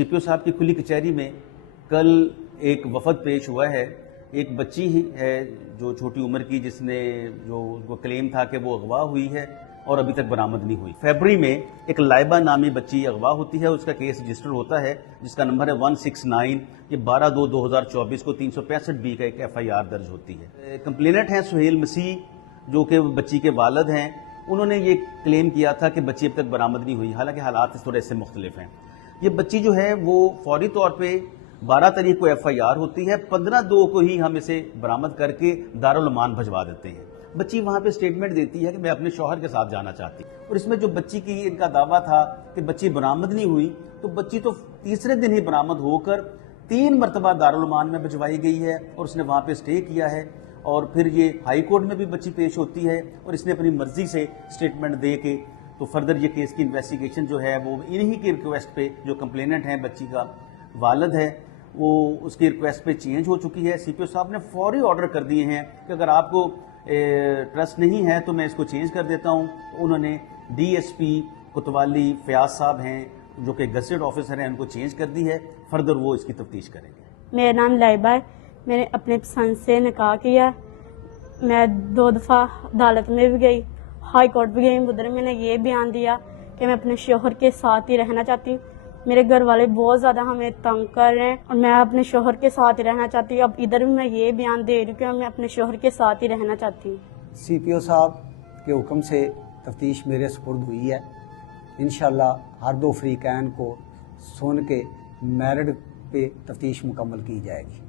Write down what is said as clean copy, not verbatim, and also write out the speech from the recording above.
سی P O साहब की खुली कचहरी में कल एक वफद पेश हुआ है। एक बच्ची ही है जो छोटी उम्र की, जिसने जो उसको क्लेम था कि वो अगवा हुई है और अभी तक बरामद नहीं हुई। फरवरी में एक लाइबा नामी बच्ची अगवा होती है, उसका केस रजिस्टर होता है जिसका नंबर है 169। ये 12/2/2024 को 365B का एक FIR दर्ज होती है। कंप्लेनेंट हैं सुहेल मसीह, जो कि बच्ची के वालिद हैं। उन्होंने ये क्लेम किया था कि बच्ची अब तक बरामद नहीं हुई, हालांकि हालात थोड़े से मुख्तलिफ हैं। ये बच्ची जो है वो फौरी तौर पे 12 तारीख को FIR होती है, 15/2 को ही हम इसे बरामद करके दारुल अमान भिजवा देते हैं। बच्ची वहां पे स्टेटमेंट देती है कि मैं अपने शौहर के साथ जाना चाहती हूँ, और इसमें जो बच्ची की इनका दावा था कि बच्ची बरामद नहीं हुई, तो बच्ची तो तीसरे दिन ही बरामद होकर 3 मरतबा दारुल अमान में भिजवाई गई है और उसने वहां पे स्टे किया है। और फिर ये हाई कोर्ट में भी बच्ची पेश होती है और इसने अपनी मर्जी से स्टेटमेंट दे के, तो फर्दर ये केस की इन्वेस्टिगेशन जो है वो इन्हीं की रिक्वेस्ट पे, जो कंप्लेनेंट है बच्ची का वालिद है, वो उसकी रिक्वेस्ट पे चेंज हो चुकी है। CPO साहब ने फौरी ऑर्डर कर दिए हैं कि अगर आपको ट्रस्ट नहीं है तो मैं इसको चेंज कर देता हूँ। तो उन्होंने DSP कोतवाली फयाज साहब हैं, जो कि गजेटेड ऑफिसर हैं, उनको चेंज कर दी है। फर्दर वो इसकी तफ्तीश करेंगे। मेरा नाम लाइबा है। मैंने अपने पसंद से निकाह किया। मैं 2 दफ़ा अदालत में भी गई, हाई कोर्ट भी गई। उधर मैंने ये बयान दिया कि मैं अपने शोहर के साथ ही रहना चाहती हूँ। मेरे घर वाले बहुत ज़्यादा हमें तंग कर रहे हैं और मैं अपने शोहर के साथ ही रहना चाहती हूँ। अब इधर भी मैं ये बयान दे रही हूँ कि मैं अपने शोहर के साथ ही रहना चाहती हूँ। CPO साहब के हुक्म से तफ्तीश मेरे सुपुर्द हुई है। इंशाअल्लाह हर 2 फरीकैन को सुन के मेरिट पे तफ्तीश मुकम्मल की जाएगी।